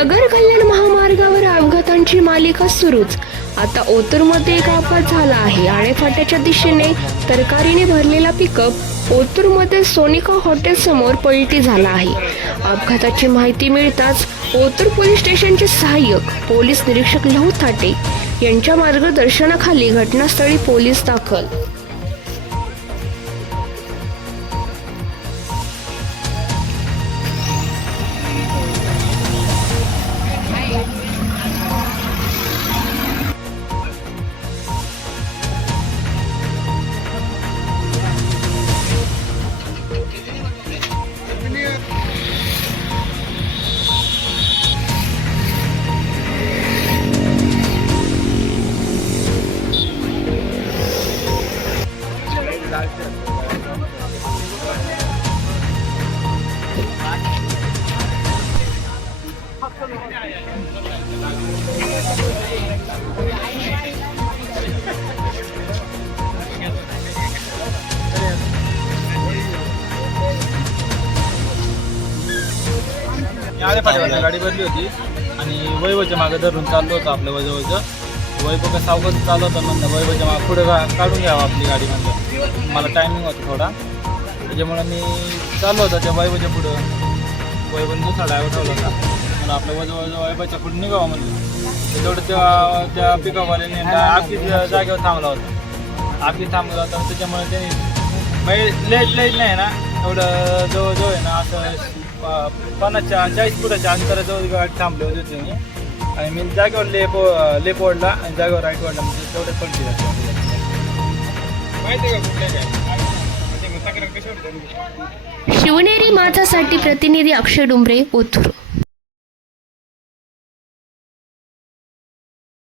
नगर कल्याण महामार्गावर अपघातांची मालिका सुरूच. आता ओतूरमध्ये एक अपघात झाला आहे. आळेफाट्याच्या दिशेने तरकारीने भरलेला पिकअप ओतूरमध्ये सोनिका हॉटेल समोर पलटी झाला आहे. अपघाताची माहिती मिळताच ओतूर पोलीस स्टेशनचे सहाय्यक पोलीस निरीक्षक लहू थाटे यांच्या मार्गदर्शनाखाली घटनास्थळी पोलीस दाखल. आळेफाट्यावर गाडी भरली होती आणि वैभवच्या मागे धरून चाललो होतं. आपलं वैभवचं वैभव का सावकाश चालू होतं म्हणलं वैभवच्या मागे पुढे काढून घ्यावं आपली गाडी म्हणलं. मला टायमिंग होतं थोडा, त्याच्यामुळं मी चाललो होतं त्या वैभवच्या पुढं. वैभवने दुसरा ड्रायव्हर ठेवला होता म्हणून आपलं वैभवच्या पुढे निघावं म्हणलं. तेवढं त्या पिकअपवाल्याने आपली जागेवर थांबला होता. आपली थांबला होता त्याच्यामुळे त्यांनी लेट नाही ना एवढं जवळ आहे ना असं 50-40 फुटाच्या अंतराजवळ गाडी थांबली होती त्यांनी आणि मी जागेवर लेप ओढला आणि जागेवर राईट ओढला म्हणजे तेवढं पलटी झाली. माहिती आहे का कुठल्या काय शिवनेरी माझासाठी प्रतिनिधी अक्षय डुंबरे, ओतूर.